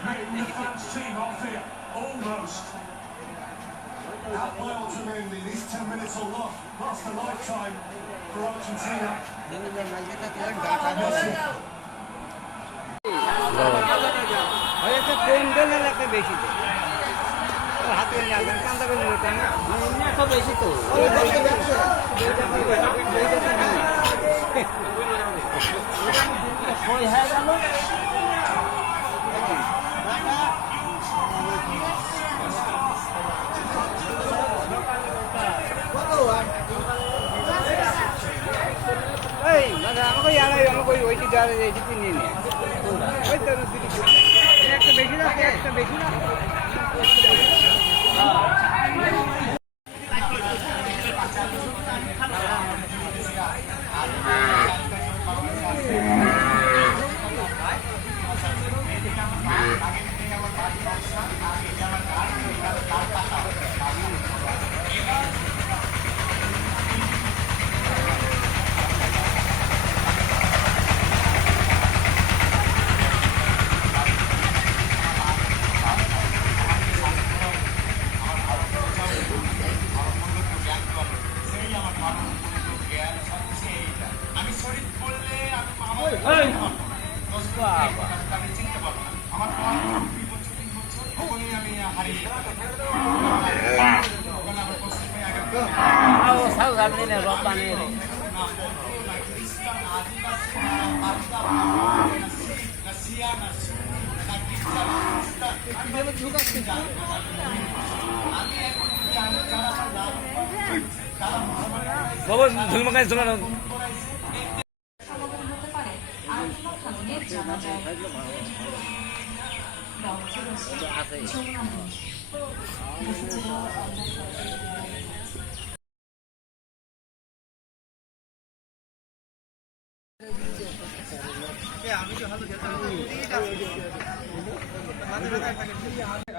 the France team off it, almost. Out by Otamendi, these 10 minutes will last a lifetime for Argentina.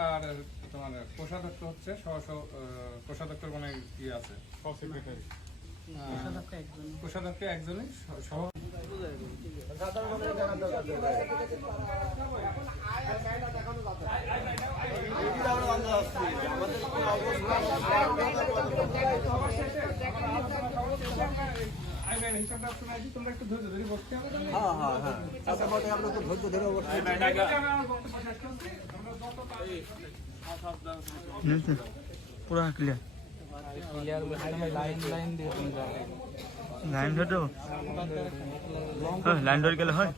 আর তোমার কোষাধ্যক্ষ হচ্ছে কোষাধ্যক্ষ মানে কি আছে কোষাধ্যক্ষ একজনই সহ তোমরা একটু ধৈর্য ধরে বসতে হবে। পুরা ক্লিয়ার লাইন ধরে দেবো লাইন ধরে গেলে হয়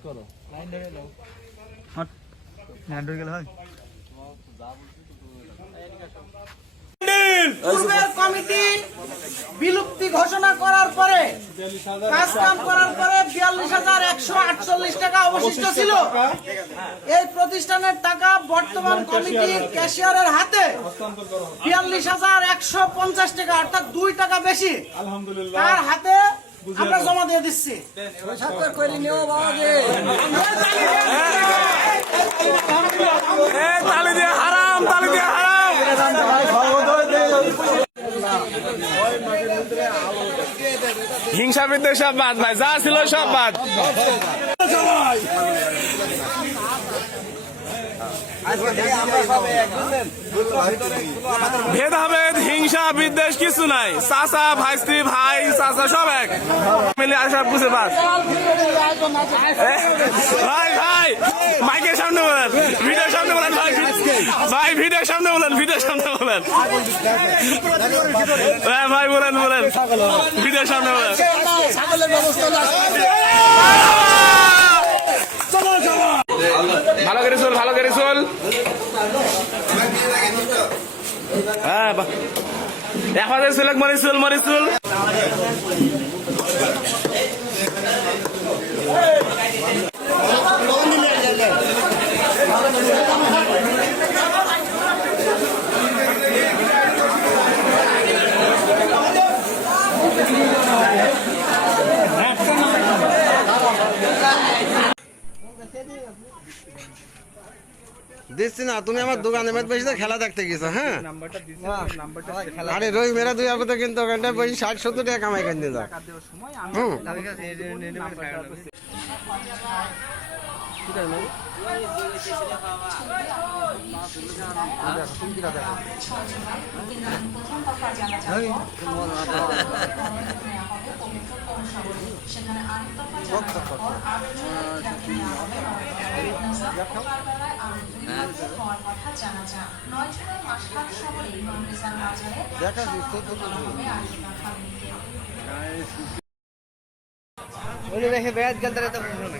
লাইন ধরে গেলে হয় পূর্বের কমিটি বিলুপ্তি ঘোষণা করার পরে কাজ কাম করার পরে 42,148 টাকা অবশিষ্ট ছিল। এই প্রতিষ্ঠানের টাকা বর্তমান কমিটির ক্যাশিয়ারের হাতে 42,150 টাকা অর্থাৎ 2 টাকা বেশি তার হাতে আমরা জমা দিয়ে দিচ্ছি। হিংসা বিদ্বেষ সব বাদ ভাই, যা ছিল সব বাদ। ভেদাভেদ হিংসা বিদ্বেষ কিছু নাই, চাচা ভাইস্তি ভাই চাচা সব এক মিলে আর সব বুঝে বাদ। ভাই ভাই মাইকের সামনে বলেন, ভিডিওর সামনে বলেন, ভাই ভাই ভিডিওর সামনে বলেন, ভিডিওর সামনে বলেন, ভাই বলেন বলেন ভিডিওর সামনে বলেন। ভালো করে চল, ভালো করে চল। হ্যাঁ এখন চল মরিচুল মরিচুল। দিচ্ছি না, তুমি আমার দোকানে বেশি খেলা দেখতে গেছো। হ্যাঁ আরে রোজ মেরা দুই আপনি কিন্তু ওখানটায় বসে 60-70 টাকা কামাই করে নিয়ে যাও। সেখানে আরেক দফা জানাজার পর আরো 6 নেওয়া হবে সকালবেলায় আরো 2 দফা হওয়ার কথা জানা যায়। 9 জুলাই মাসহাট শহরে ইমাম রেজার মাজারে হবে আরেকটা খামিকে। ওই রেখে বেয়াত গেল তাহলে তো বুঝলো না